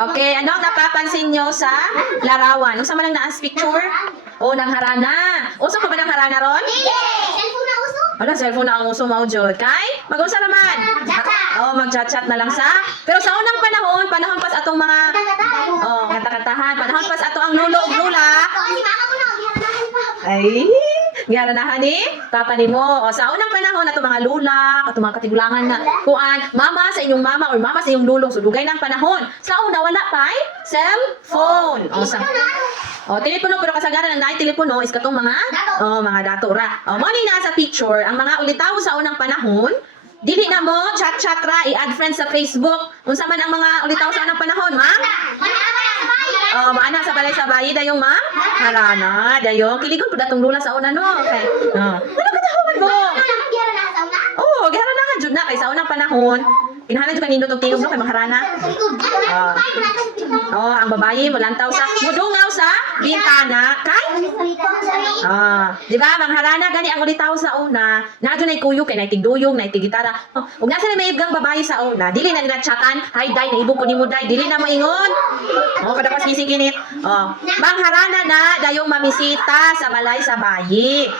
Okay, ano ang napapansin nyo sa larawan? Unsa man ang naas picture? O, nang harana. Uso ka ba ng harana ron? Cellphone na uso. Wala, cellphone na ang uso mao jud. Kay, mag-usa naman. Oh, mag-chat-chat na lang sa. Pero sa unang panahon pas atong mga kata-katahan, panahon pas ato ang lulo ug lula. Si mama ko na, gihanahan pa. Ay, gihanahan ni papa nimo. O, sa unang panahon ato mga lula, ato mga katigulangan na kuan, mama sa inyong mama or mama sa inyong lulong sudugay ng panahon. Sa una wala pa cellphone. O sa telepono pero kasagaran ang naay telepono is katong mga mga dato ra. Mo ni na sa picture ang mga ulitaw sa unang panahon. Dili na mo chat-chat ra i-add friends sa Facebook. Unsa man ang mga ulitaw sa unang panahon, ma'am? Maana sa balay sa bayi dayong ma'am? Harana, dayong kiligon pud atong lula sa una no. Okay. Ano katahon mo? Gihara na jud na kay sa unang panahon. Kinahanglan jud kanindot og tingog no kay maharana. Ang babayi mulantaw sa mudungaw sa bintana kay di ba mangharana gani ang ulitaw sa una. Nadto nay kuyo kay nay tigduyong, nay tigitara. Ug nasa na may ibgang babayi sa una, dili na nila chatan, hi day naibog ko nimo day, dili na maingon. Kada pas gising kinit. Mangharana na dayong mamisita sa balay sa bayi.